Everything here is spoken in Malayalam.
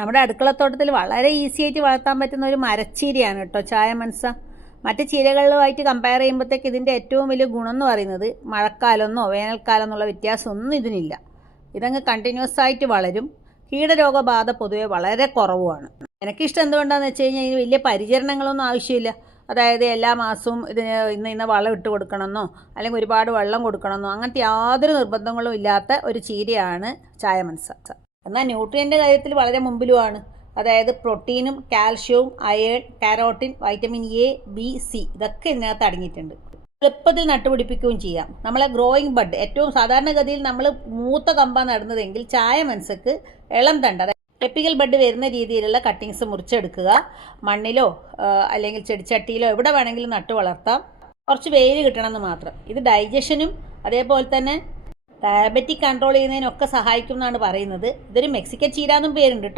നമ്മുടെ അടുക്കളത്തോട്ടത്തിൽ വളരെ ഈസി ആയിട്ട് വളർത്താൻ പറ്റുന്ന ഒരു മരച്ചീരയാണ് കേട്ടോ ചായ മനസ്സ. മറ്റ് ചീരകളുമായിട്ട് കമ്പയർ ചെയ്യുമ്പോഴത്തേക്ക് ഇതിൻ്റെ ഏറ്റവും വലിയ ഗുണം എന്ന് പറയുന്നത് മഴക്കാലമെന്നോ വേനൽക്കാലം എന്നുള്ള വ്യത്യാസമൊന്നും ഇതിനില്ല. ഇതങ്ങ് കണ്ടിന്യൂസ് ആയിട്ട് വളരും. കീടരോഗബാധ പൊതുവെ വളരെ കുറവുമാണ്. എനിക്കിഷ്ടം എന്തുകൊണ്ടാണെന്ന് വെച്ച് കഴിഞ്ഞാൽ ഇതിന് വലിയ പരിചരണങ്ങളൊന്നും ആവശ്യമില്ല. അതായത് എല്ലാ മാസവും ഇതിന് ഇന്ന വളം ഇട്ട് കൊടുക്കണമെന്നോ അല്ലെങ്കിൽ ഒരുപാട് വെള്ളം കൊടുക്കണമെന്നോ അങ്ങനത്തെ യാതൊരു നിർബന്ധങ്ങളും ഇല്ലാത്ത ഒരു ചീരയാണ് ചായ മനസ്സ. എന്നാൽ ന്യൂട്രിയൻ്റെ കാര്യത്തിൽ വളരെ മുമ്പിലുമാണ്. അതായത് പ്രോട്ടീനും കാൽഷ്യവും iron, carotene, vitamin A, B, C ഇതൊക്കെ ഇതിനകത്ത് അടങ്ങിയിട്ടുണ്ട്. എളുപ്പത്തിൽ നട്ടുപിടിപ്പിക്കുകയും ചെയ്യാം. നമ്മളെ ഗ്രോയിങ് ബഡ് ഏറ്റവും സാധാരണഗതിയിൽ നമ്മൾ മൂത്ത കമ്പ നടുന്നതെങ്കിൽ ചായ മനസ്സക്ക് ഇളം തണ്ട്, അതായത് എപ്പിക്കൽ ബഡ് വരുന്ന രീതിയിലുള്ള കട്ടിങ്സ് മുറിച്ചെടുക്കുക. മണ്ണിലോ അല്ലെങ്കിൽ ചെടിച്ചട്ടിയിലോ എവിടെ വേണമെങ്കിലും നട്ടു വളർത്താം. കുറച്ച് വെയിൽ കിട്ടണമെന്ന് മാത്രം. ഇത് ഡൈജഷനും അതേപോലെ തന്നെ ഡയബറ്റിക് കൺട്രോൾ ചെയ്യുന്നതിനൊക്കെ സഹായിക്കും എന്നാണ് പറയുന്നത്. ഇതൊരു മെക്സിക്കൻ ചീര എന്നും പേരുണ്ട് കേട്ടോ.